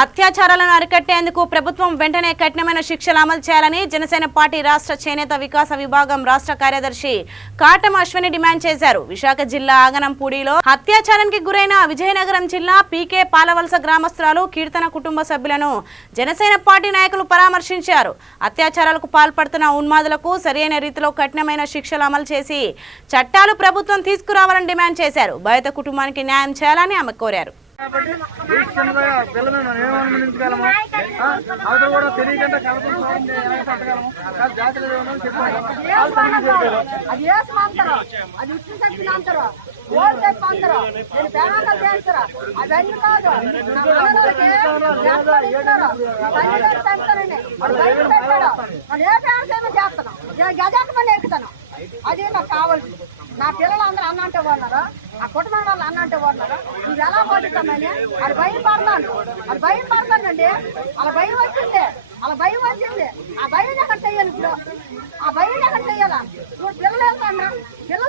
అత్యాచారాలను అరికట్టేందుకు ప్రభుత్వం వెంటనే కఠినమైన శిక్షలు అమలు చేయాలని జనసేన పార్టీ రాష్ట్ర చేనేత వికాస విభాగం రాష్ట్ర కార్యదర్శి కాటం అశ్విని డిమాండ్ చేశారు. విశాఖ జిల్లా ఆగనంపూడిలో అత్యాచారానికి గురైన విజయనగరం జిల్లా పీకే పాలవలస గ్రామస్తురాలు కీర్తన కుటుంబ సభ్యులను జనసేన పార్టీ నాయకులు పరామర్శించారు. అత్యాచారాలకు పాల్పడుతున్న ఉన్మాదులకు సరైన రీతిలో కఠినమైన శిక్షలు అమలు చేసి చట్టాలు ప్రభుత్వం తీసుకురావాలని డిమాండ్ చేశారు. బాధిత కుటుంబానికి న్యాయం చేయాలని ఆమె కోరారు. పిల్లలను నియమించగలము అవతల కూడా తెలియకుండా కలపగలము జాతీయ ఎక్కుతాను. అది నాకు కావాల్సింది. నా పిల్లలు అందరూ అన్నంటే వాళ్ళరా, ఆ కుటుంబం వాళ్ళు అన్నంటే వాళ్ళరా, ఇది ఎలా పోతుందని అది భయం పడతానండి. అలా భయం వచ్చింది. ఆ భయం ఎక్కడ చెయ్యాలి? ఇప్పుడు ఆ భయం ఎక్కడ చెయ్యాలా? ఇప్పుడు పిల్లలు వెళ్తాను, పిల్లలు